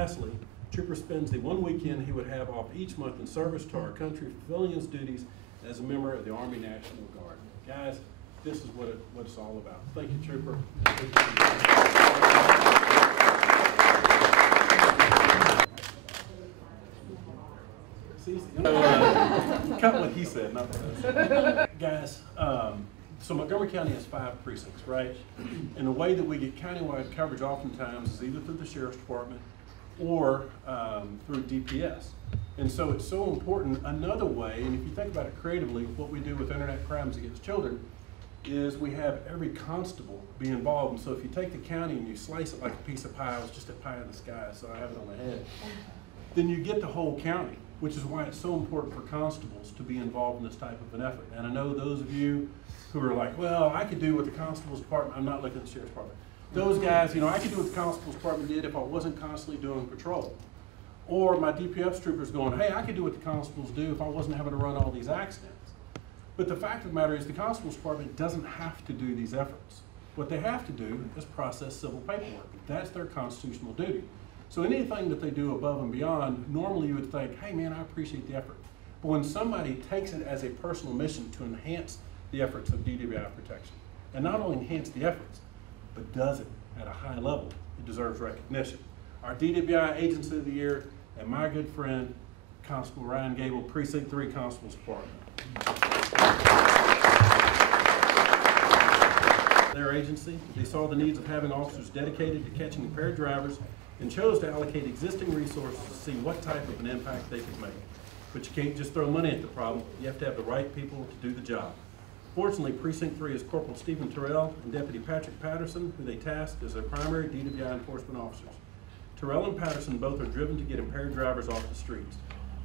lastly, Trooper spends the one weekend he would have off each month in service to our country, fulfilling his duties as a member of the Army National Guard. Guys, this is what it's all about. Thank you, Trooper. Cut what he said, not that. Guys, so Montgomery County has 5 precincts, right? And the way that we get countywide coverage oftentimes is either through the Sheriff's Department or through DPS. And so it's so important. Another way, and if you think about it creatively, what we do with internet crimes against children is we have every constable be involved. And so if you take the county and you slice it like a piece of pie, it was just a pie in the sky, so I have it on my head, then you get the whole county, which is why it's so important for constables to be involved in this type of an effort. And I know those of you who are like, well, I could do what the Constable's Department, I'm not looking at the Sheriff's Department. Those guys, you know, I could do what the Constable's Department did if I wasn't constantly doing patrol. Or my DPS troopers going, hey, I could do what the constables do if I wasn't having to run all these accidents. But the fact of the matter is the Constable's Department doesn't have to do these efforts. What they have to do is process civil paperwork. That's their constitutional duty. So anything that they do above and beyond, normally you would think, hey man, I appreciate the effort. But when somebody takes it as a personal mission to enhance the efforts of DWI protection, and not only enhance the efforts, but does it at a high level, it deserves recognition. Our DWI Agency of the Year, and my good friend, Constable Ryan Gable, Precinct 3 Constable's Department. Their agency, they saw the needs of having officers dedicated to catching impaired drivers and chose to allocate existing resources to see what type of an impact they could make. But you can't just throw money at the problem, you have to have the right people to do the job. Fortunately, Precinct 3 is Corporal Stephen Terrell and Deputy Patrick Patterson, who they tasked as their primary DWI enforcement officers. Terrell and Patterson both are driven to get impaired drivers off the streets.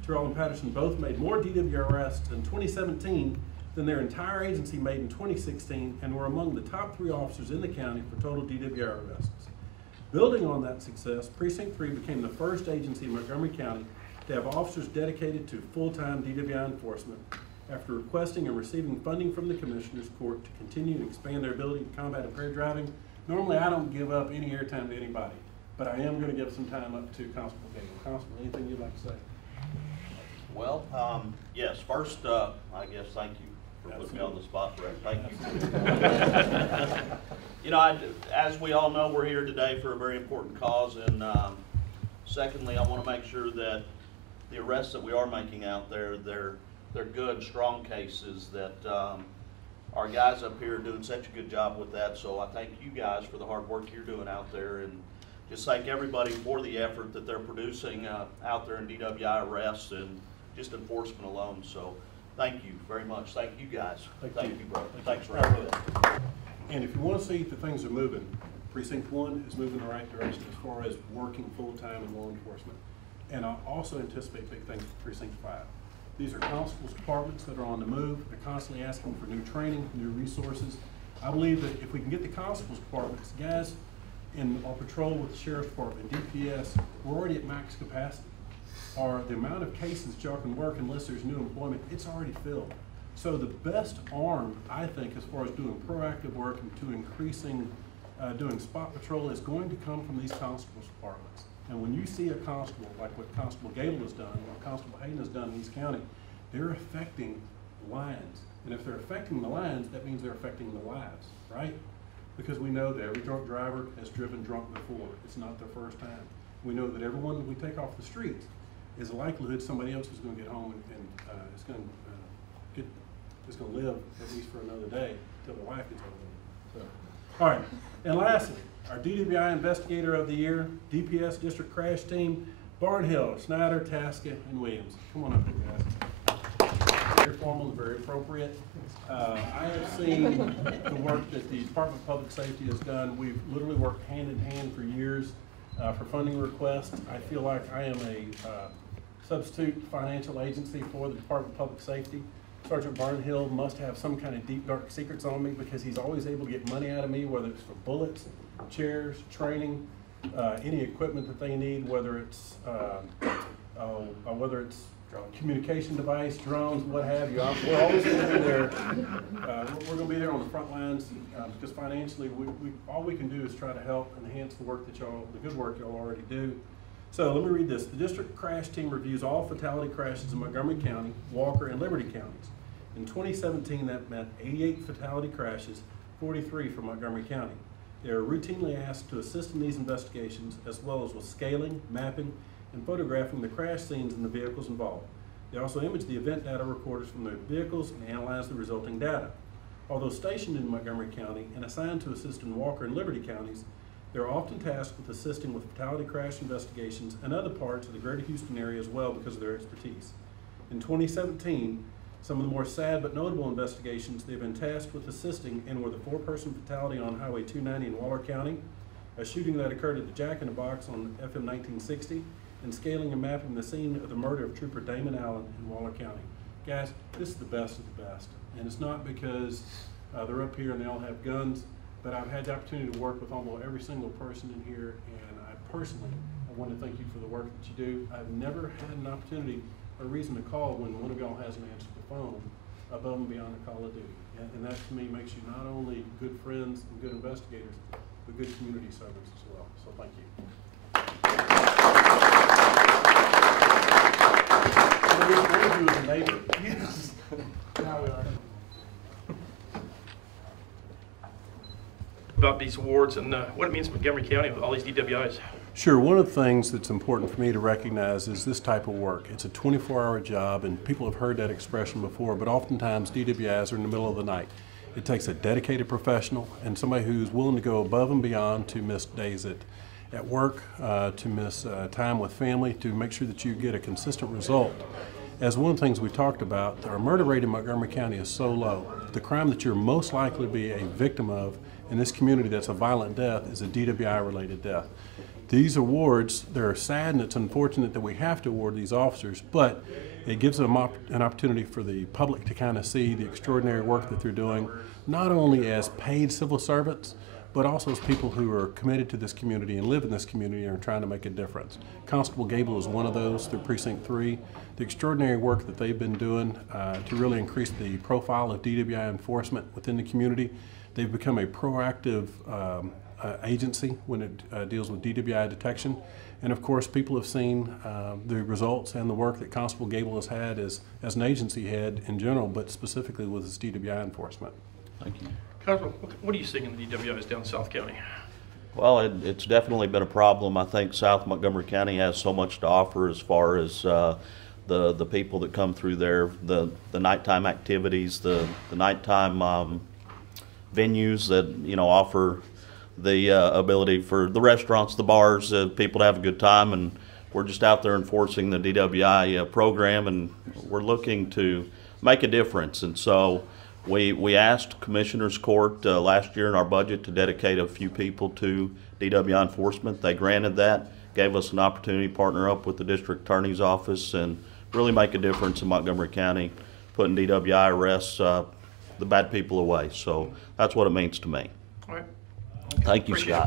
Terrell and Patterson both made more DWI arrests in 2017 than their entire agency made in 2016, and were among the top 3 officers in the county for total DWI arrests. Building on that success, Precinct 3 became the first agency in Montgomery County to have officers dedicated to full-time DWI enforcement after requesting and receiving funding from the Commissioner's Court to continue and expand their ability to combat impaired driving. Normally, I don't give up any airtime to anybody, but I am going to give some time up to Constable Gable. Constable, anything you'd like to say? Well, yes, first, I guess thank you for putting me on the spot, Brett. Thank you. You know, as we all know, we're here today for a very important cause, and secondly, I want to make sure that the arrests that we are making out there, they're good, strong cases, that our guys up here are doing such a good job with that. So I thank you guys for the hard work you're doing out there, and just thank everybody for the effort that they're producing out there in DWI arrests and just enforcement alone. So thank you very much. Thank you guys. Thank you, bro. Thanks for having us. And if you want to see that things are moving, Precinct 1 is moving in the right direction as far as working full-time in law enforcement. And I also anticipate big things for Precinct 5. These are constables' departments that are on the move. They're constantly asking for new training, new resources. I believe that if we can get the constables' departments, guys in our patrol with the Sheriff's Department, DPS, we're already at max capacity. Or the amount of cases that y'all can work unless there's new employment, it's already filled. So the best arm, I think, as far as doing proactive work and to increasing doing spot patrol is going to come from these constables' departments. And when you see a constable, like what Constable Gable has done, what Constable Hayden has done in East County, they're affecting lines. And if they're affecting the lines, that means they're affecting the lives, right? Because we know that every drunk driver has driven drunk before. It's not their first time. We know that everyone that we take off the streets is a likelihood somebody else is going to get home and is going to live at least for another day until their wife gets home. So, all right, and lastly, our DWI Investigator of the Year, DPS District Crash Team, Barnhill, Snyder, Tasca, and Williams. Come on up here, guys. Very formal and very appropriate. I have seen the work that the Department of Public Safety has done. We've literally worked hand in hand for years for funding requests. I feel like I am a substitute financial agency for the Department of Public Safety. Sergeant Barnhill must have some kind of deep, dark secrets on me because he's always able to get money out of me, whether it's for bullets, chairs, training, any equipment that they need, whether it's communication device, drones, what have you. We're always going to be there. We're going to be there on the front lines because financially, all we can do is try to help enhance the work that the good work y'all already do. So let me read this. The district crash team reviews all fatality crashes in Montgomery County, Walker, and Liberty counties. In 2017, that meant 88 fatality crashes, 43 for Montgomery County. They are routinely asked to assist in these investigations, as well as with scaling, mapping, and photographing the crash scenes and the vehicles involved. They also image the event data recorders from their vehicles and analyze the resulting data. Although stationed in Montgomery County and assigned to assist in Walker and Liberty counties, they are often tasked with assisting with fatality crash investigations and other parts of the greater Houston area as well because of their expertise. In 2017, some of the more sad but notable investigations they've been tasked with assisting in were the 4-person fatality on Highway 290 in Waller County, a shooting that occurred at the Jack in the Box on FM 1960, and scaling and mapping the scene of the murder of Trooper Damon Allen in Waller County. Guys, this is the best of the best. And it's not because they're up here and they all have guns, but I've had the opportunity to work with almost every single person in here, and I personally want to thank you for the work that you do. I've never had an opportunity or reason to call when one of y'all hasn't answered the phone above and beyond the call of duty. And that to me makes you not only good friends and good investigators, but good community servants as well. So thank you. One of you is a neighbor. Yes. Now we are. About these awards and what it means for Montgomery County with all these DWIs. Sure. One of the things that's important for me to recognize is this type of work. It's a 24-hour job, and people have heard that expression before, but oftentimes DWIs are in the middle of the night. It takes a dedicated professional and somebody who's willing to go above and beyond to miss days at work, to miss time with family, to make sure that you get a consistent result. As one of the things we talked about, our murder rate in Montgomery County is so low. The crime that you're most likely to be a victim of in this community that's a violent death is a DWI-related death. These awards, they're sad, and it's unfortunate that we have to award these officers, but it gives them an opportunity for the public to kind of see the extraordinary work that they're doing, not only as paid civil servants, but also as people who are committed to this community and live in this community and are trying to make a difference. Constable Gable is one of those through Precinct 3. The extraordinary work that they've been doing to really increase the profile of DWI enforcement within the community. They've become a proactive agency when it deals with DWI detection. And of course, people have seen the results and the work that Constable Gable has had as an agency head in general, but specifically with his DWI enforcement. Thank you. Constable, what are you seeing in the DWIs down in South County? Well, it's definitely been a problem. I think South Montgomery County has so much to offer as far as the people that come through there, the nighttime activities, the nighttime venues that offer the ability for the restaurants, the bars, people to have a good time, and we're just out there enforcing the DWI program, and we're looking to make a difference. And so we asked Commissioners Court last year in our budget to dedicate a few people to DWI enforcement. They granted that, gave us an opportunity to partner up with the District Attorney's Office and really make a difference in Montgomery County, putting DWI arrests, the bad people away. So that's what it means to me. All right. Thank you, Appreciate Scott.